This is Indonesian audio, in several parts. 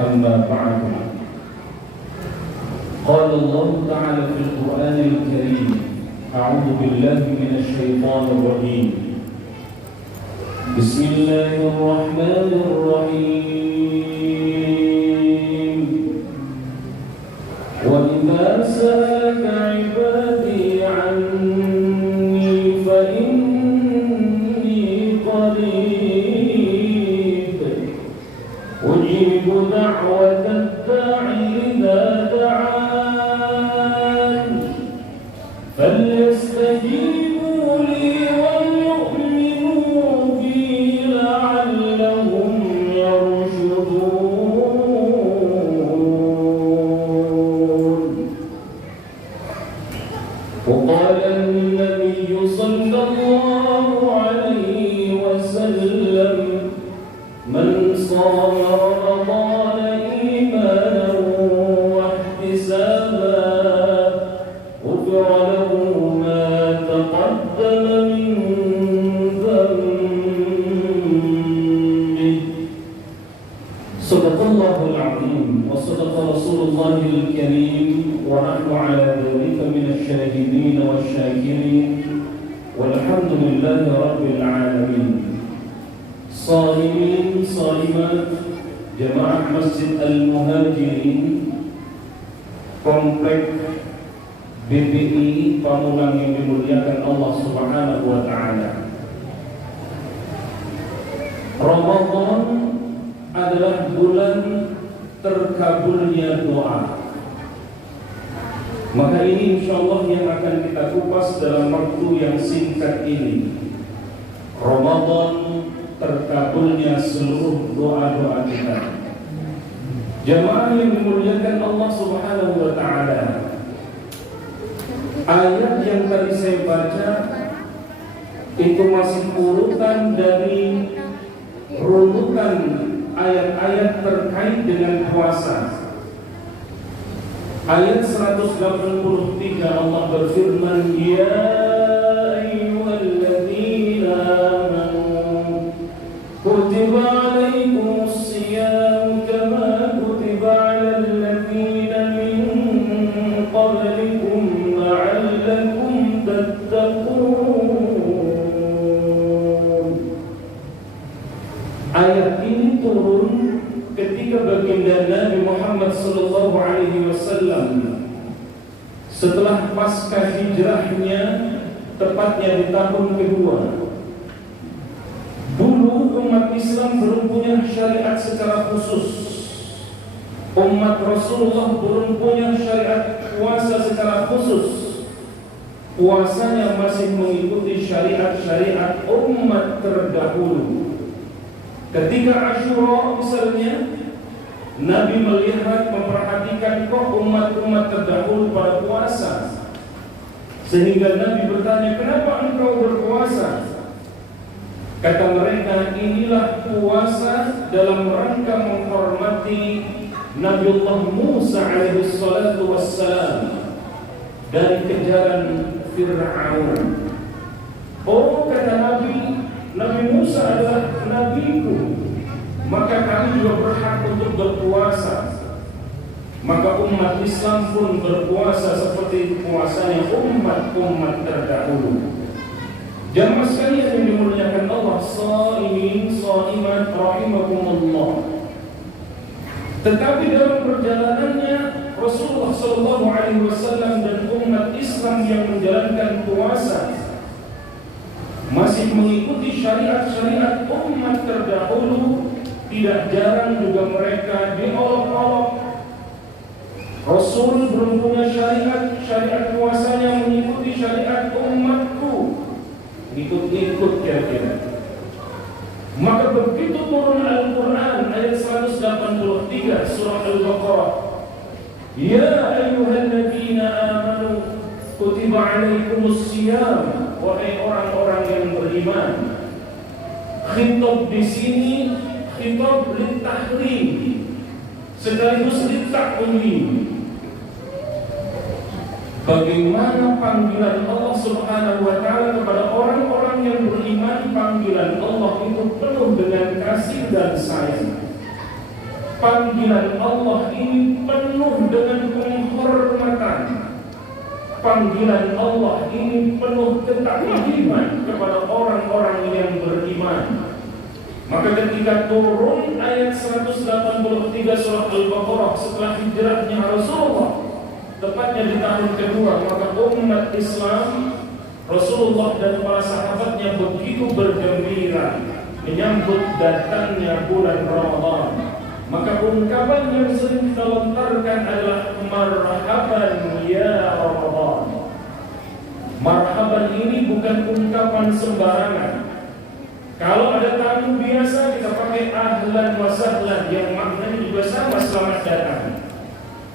أما بعد قال الله تعالى في القرآن الكريم أعوذ بالله من الشيطان الرجيم بسم الله الرحمن الرحيم وإذا سألك عبادي عني فإني قريب أجيب دعوة الداعي إذا دعان فليستجيبوا لي وليؤمنوا بي لعلهم يرشدون. وقال النبي صلى الله عليه وسلم من صام رمضان إيمانا واحتسابا غفر له ما تقدم من ذنبه. صدق الله العظيم وصدق رسول الله الكريم ونحن على ذلك من الشاهدين والشاكرين والحمد لله رب العالمين. صائمين صائمات jemaah Masjid Al-Muhajirin Komplek BPI Pamulang yang dimuliakan Allah Subhanahu wa taala. Ramadan adalah bulan terkabulnya doa. Maka ini insyaallah yang akan kita kupas dalam waktu yang singkat ini. Ramadan terkabulnya seluruh doa-doa kita. Jamaah yang dimuliakan Allah Subhanahu wa taala. Ayat yang tadi saya baca itu masih urutan dari runutan ayat-ayat terkait dengan puasa. Ayat 183 Allah berfirman, ya ayyuhalladzina amanu kutiba alaikumus siyam kama kutiba alal ladzina min qablikum la'allakum tattaqun. Ayat ini turun ketika baginda Nabi Muhammad sallallahu alaihi wasallam setelah pasca hijrahnya, tepatnya di tahun kedua. Dulu umat Islam belum punya syariat secara khusus. Umat Rasulullah belum punya syariat puasa secara khusus. Puasanya masih mengikuti syariat-syariat umat terdahulu. Ketika Asyura misalnya, Nabi melihat, memperhatikan kok umat-umat terdahulu pada puasa, sehingga Nabi bertanya, kenapa engkau berpuasa? Kata mereka, inilah puasa dalam rangka menghormati Nabiullah Musa alaihi salatu wassalam dari kejaran Fir'aun. Oh, kata Nabi, Nabi Musa adalah nabiku, maka kami juga berhak untuk berpuasa. Maka umat Islam pun berpuasa seperti puasanya umat-umat terdahulu. Jamaah sekalian yang dimuliakan Allah, shaimin shaimat rahimakumullah. Tetapi dalam perjalanannya Rasulullah sallallahu alaihi wasallam dan umat Islam yang menjalankan puasa masih mengikuti syariat-syariat umat terdahulu. Tidak jarang juga mereka diolok-olok. Rasul belum punya syariat puasanya mengikuti syariat umatku, ikut-ikut kira-kira. Maka begitu turun Al-Quran ayat 183 surah Al-Baqarah, ya ayyuhalladzina amanu kutiba alaikumus siyam, wahai orang-orang yang beriman. Khitab di sini khitab litahrim sekaligus litaklim. Bagaimana panggilan Allah Subhanahu wa taala kepada orang-orang yang beriman, panggilan Allah itu penuh dengan kasih dan sayang. panggilan Allah ini penuh dengan penghormatan. Panggilan Allah ini penuh ketakliman kepada orang-orang yang beriman. Maka ketika turun ayat 183 surah Al-Baqarah setelah hijrahnya Rasulullah, tepatnya di tahun kedua, maka umat Islam, Rasulullah dan para sahabatnya begitu bergembira menyambut datangnya bulan Ramadan. Maka ungkapan yang sering kita lontarkan adalah marhaban ya Ramadan. Marhaban ini bukan ungkapan sembarangan. Kalau ada tamu biasa kita pakai ahlan wa sahlan, yang maknanya juga sama, selamat datang.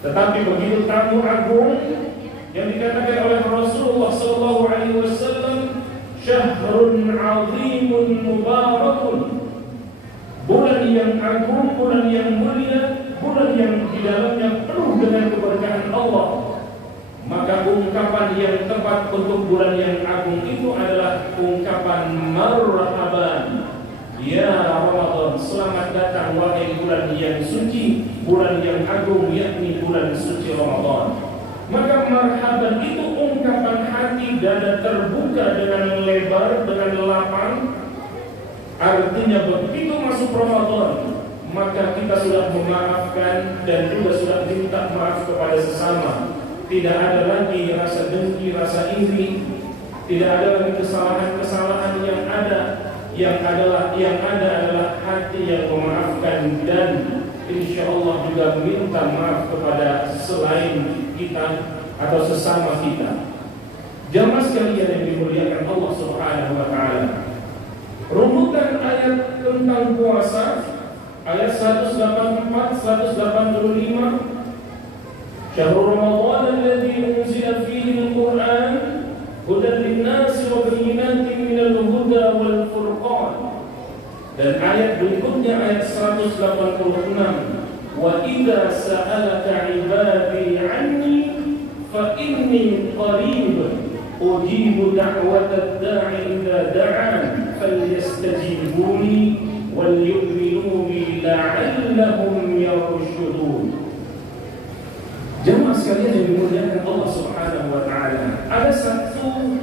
Tetapi begitu tamu agung yang dikatakan oleh Rasulullah SAW, syahrun azimun mubarakun, bulan yang agung, bulan yang mulia, bulan yang di dalamnya penuh dengan keberkahan Allah. Maka ungkapan yang tepat untuk bulan yang agung itu adalah ungkapan marhaban ya Ramadan, selamat datang wahai bulan yang suci, bulan yang agung, yakni bulan suci Ramadan. Maka marhaban itu ungkapan hati, dada terbuka dengan lebar, dengan lapang. Artinya begitu masuk Ramadan, maka kita sudah memaafkan dan juga sudah minta maaf kepada sesama. Tidak ada lagi rasa dengki, rasa iri, tidak ada lagi kesalahan-kesalahan yang ada. Yang ada adalah hati yang memaafkan dan insya Allah juga minta maaf kepada selain kita atau sesama kita. Jamaah sekalian yang dimuliakan Allah Subhanahu wa taala. Runutan ayat tentang puasa ayat 184, 185. Syahrul Ramadan alladzi unzila fihi al-Qur'an hudan lin-nasi wa bayyinatin minal huda wal furqan. Dan ayat berikutnya ayat 186, wa idza sa'alaka 'ibadi 'anni fa inni qarib ujibu da'watad da'i idza da'an falyastajibuni wal yu'minu bi la'allahum yarshudun. Jemaah sekalian yang dimuliakan Allah Subhanahu wa taala, ada satu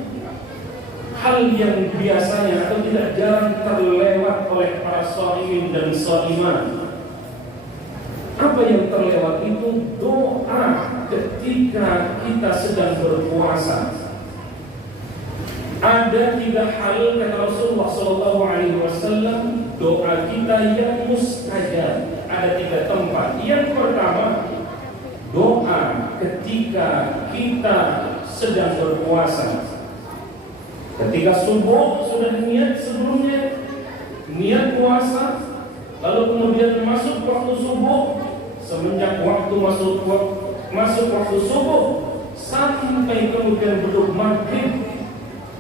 hal yang biasanya atau tidak jarang terlewat oleh para shaimin dan shaimat. Apa yang terlewat itu doa ketika kita sedang berpuasa. Ada 3 hal kata Rasulullah SAW, doa kita yang mustajab. Ada 3 tempat. Yang pertama, doa ketika kita sedang berpuasa. Ketika subuh sudah niat sebelumnya, niat puasa, lalu kemudian masuk waktu subuh, semenjak waktu masuk waktu subuh sampai kemudian belum maghrib,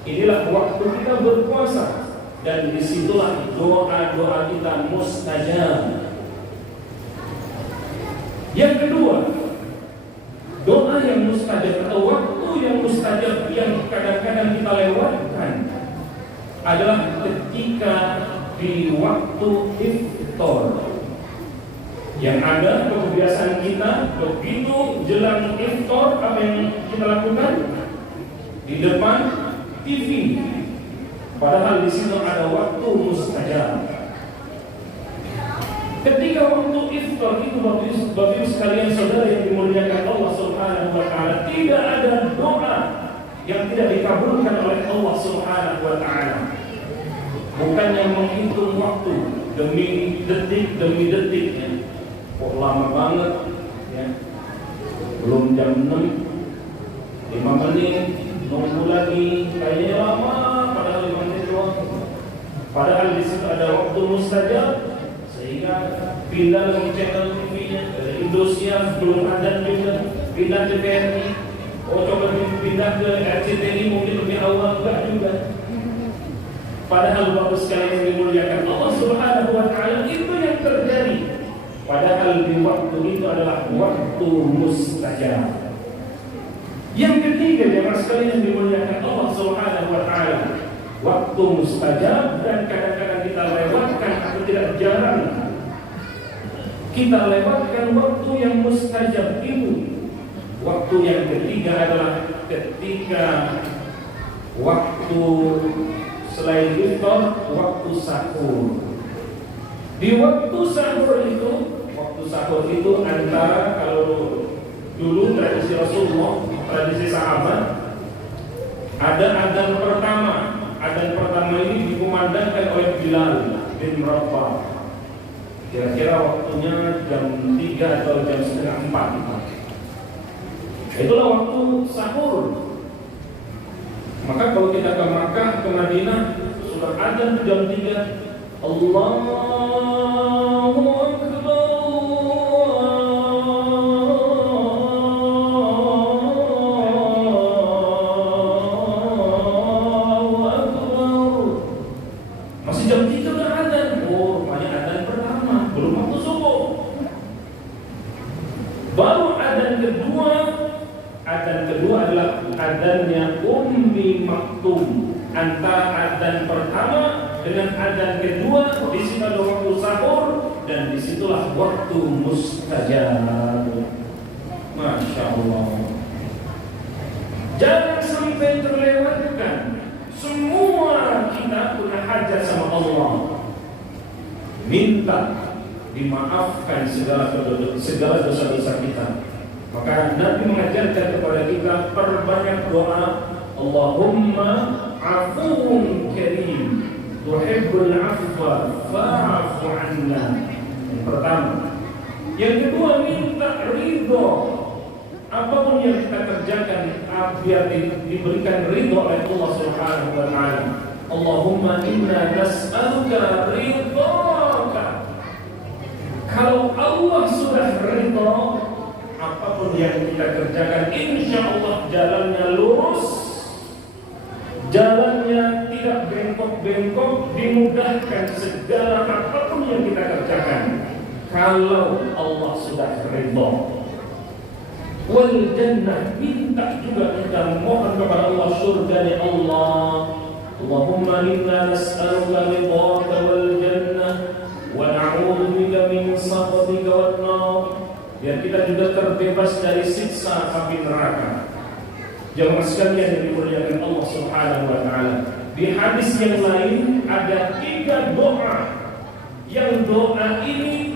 inilah waktu kita berpuasa, dan disitulah doa-doa kita mustajab. Yang kedua, doa yang mustajab atau waktu yang mustajab yang kadang-kadang kita lewatkan adalah ketika di waktu iftar. Yang ada kebiasaan kita begitu jelang iftar, apa yang kita lakukan? Di depan TV. Padahal di situ ada waktu mustajab. Ketika waktu iftar itu, Bapak Ibu sekalian saudara yang dimuliakan Allah Subhanahu wa taala, tidak ada doa yang tidak dikabulkan oleh Allah Subhanahu wa taala. Bukannya menghitung waktu demi detik ya. Kok lama banget ya. Belum jam 6, 5 menit nunggu lagi, kayaknya lama, padahal 5 menit doang. Padahal di situ ada waktu mustajab. Sehingga pindah ke channel TV-nya dari Indosiar, belum ada juga, pindah ke TNI, coba pindah ke RCTI mungkin lebih awal, enggak juga. Padahal Bapak sekalian yang dimuliakan Allah Subhanahu wa taala, itu yang terjadi. Padahal di waktu itu adalah waktu mustajab. Yang ketiga, jemaah sekalian yang dimuliakan Allah Subhanahu wa taala, waktu mustajab dan kadang-kadang kita lewatkan atau tidak jarang kita lewatkan waktu yang mustajab itu. Waktu yang ketiga adalah ketika waktu selain iftar, waktu sahur. Di waktu sahur itu antara, kalau dulu tradisi Rasulullah, tradisi sahabat, ada adzan pertama. Adzan pertama ini dikumandangkan oleh Bilal bin Rabah. Kira-kira waktunya jam 3 atau jam setengah 4. Itulah waktu sahur. Maka kalau kita ke Makkah, ke Madinah, sudah adzan jam 3. Allahu Akbar. Adzan kedua adalah adzannya Ummi Maktum. Antara adzan pertama dengan adzan kedua, di situ ada waktu sahur dan disitulah waktu mustajab. Masya Allah. Jangan sampai terlewatkan. Semua kita punya hajat sama Allah. Minta dimaafkan segala dosa-dosa kita. Maka Nabi mengajarkan kepada kita perbanyak doa. Allahumma afuun karim tuhibbul afwa fa'fu anna. Yang pertama. Yang kedua, minta ridho. Apapun yang kita kerjakan biar diberikan ridho oleh Allah Subhanahu wa taala. Allahumma inna nas'aluka ridhaka. Kalau Allah sudah ridho, apapun yang kita kerjakan, insya Allah jalannya lurus, jalannya tidak bengkok-bengkok, dimudahkan segala apapun yang kita kerjakan. Kalau Allah sudah ridho. Wal jannah, minta juga kita mohon kepada Allah surganya Allah. Allahumma inna nas'aluka ridhaka wal jannah wa na'udzu bika min sakhatika wan nar. Biar kita juga terbebas dari siksa api neraka. Jemaah sekalian yang dimuliakan Allah Subhanahu wa taala. Di hadis yang lain ada 3 doa yang doa ini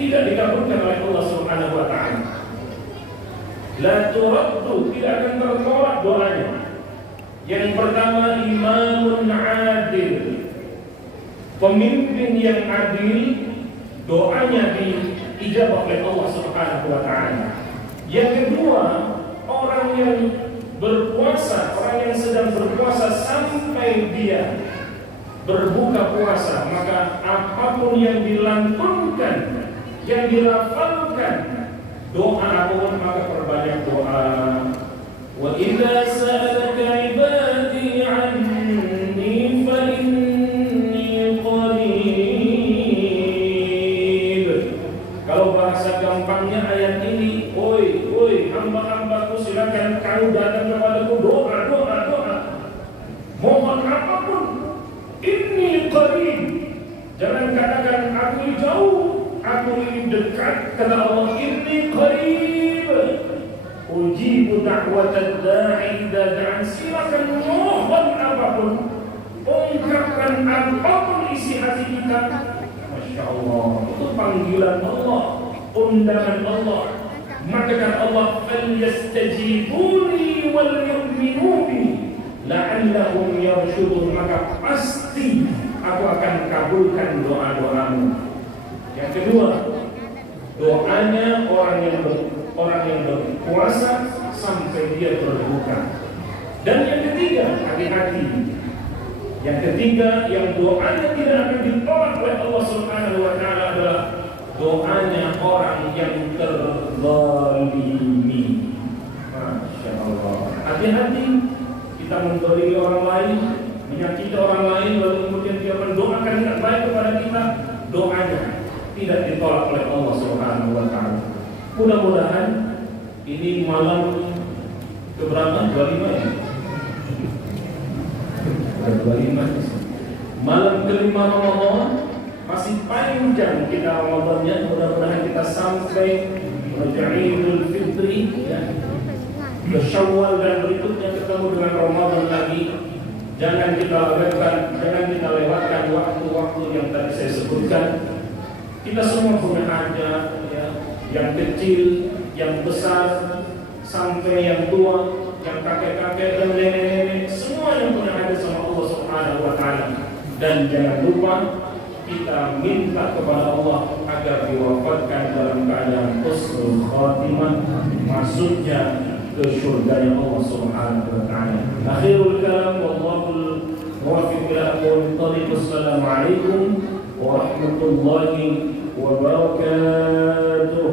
tidak dikabulkan oleh Allah Subhanahu wa taala. La turaddu, tidak akan tertolak doanya. Yang pertama, imamun adil. Pemimpin yang adil, doanya diijabah oleh Allah Subhanahu wa taala. Yang kedua, orang yang berpuasa, orang yang sedang berpuasa sampai dia berbuka puasa, maka apapun yang dilantunkan, yang dilafalkan, doa apapun, maka perbanyak doa. Wa idza sa'alaka 'ibadi 'anni fa inni qarib. Kalau bahasa gampangnya ayat ini, oi hamba-hambaku, silakan kau datang kepadaku, doa. Mohon apapun. Inni qarib. Jangan katakan aku ini jauh, aku ini dekat. Kata Allah, inni qarib. Ujibu da'watad da'i idza da'an. Silakan mohon apapun, ungkapkan apapun isi hati kita. Masya Allah, itu panggilan Allah, undangan Allah. Maka kata Allah, falyastajibuni wal yu'minu bi la'allahum yarshudun. Maka pasti aku akan kabulkan doa-doamu. Yang kedua, doanya orang yang berpuasa sampai dia berbuka. Dan yang ketiga, hati-hati. Yang ketiga, yang doanya tidak akan ditolak oleh Allah Subhanahu wa taala adalah doanya orang yang terzalimi. Masya Allah. Hati-hati kita memberi orang lain, menyakiti orang lain, lalu kemudian dia mendoakan yang baik kepada kita, doanya tidak ditolak oleh Allah Subhanahu wa taala. Mudah-mudahan ini malam keberapa? 25 ya? 25. Malam kelima Ramadan, Masih panjang kita Ramadannya, mudah-mudahan kita sampai menuju Idul Fitri ya. Ke Syawal dan berikutnya ketemu dengan Ramadan lagi. Jangan kita lewatkan waktu-waktu yang tadi saya sebutkan. Kita semua punya hajat ya, yang kecil, yang besar, sampai yang tua, yang kakek-kakek dan nenek-nenek, semua yang punya hajat sama Allah Subhanahu wa taala. Dan jangan lupa kita minta kepada Allah agar diwafatkan dalam keadaan husnul khatimah, maksudnya ke surganya Allah Subhanahu wa taala. Akhirul kalam wallahul muwaffiq ila aqwamit thariq. Wassalamualaikum warahmatullahi wabarakatuh.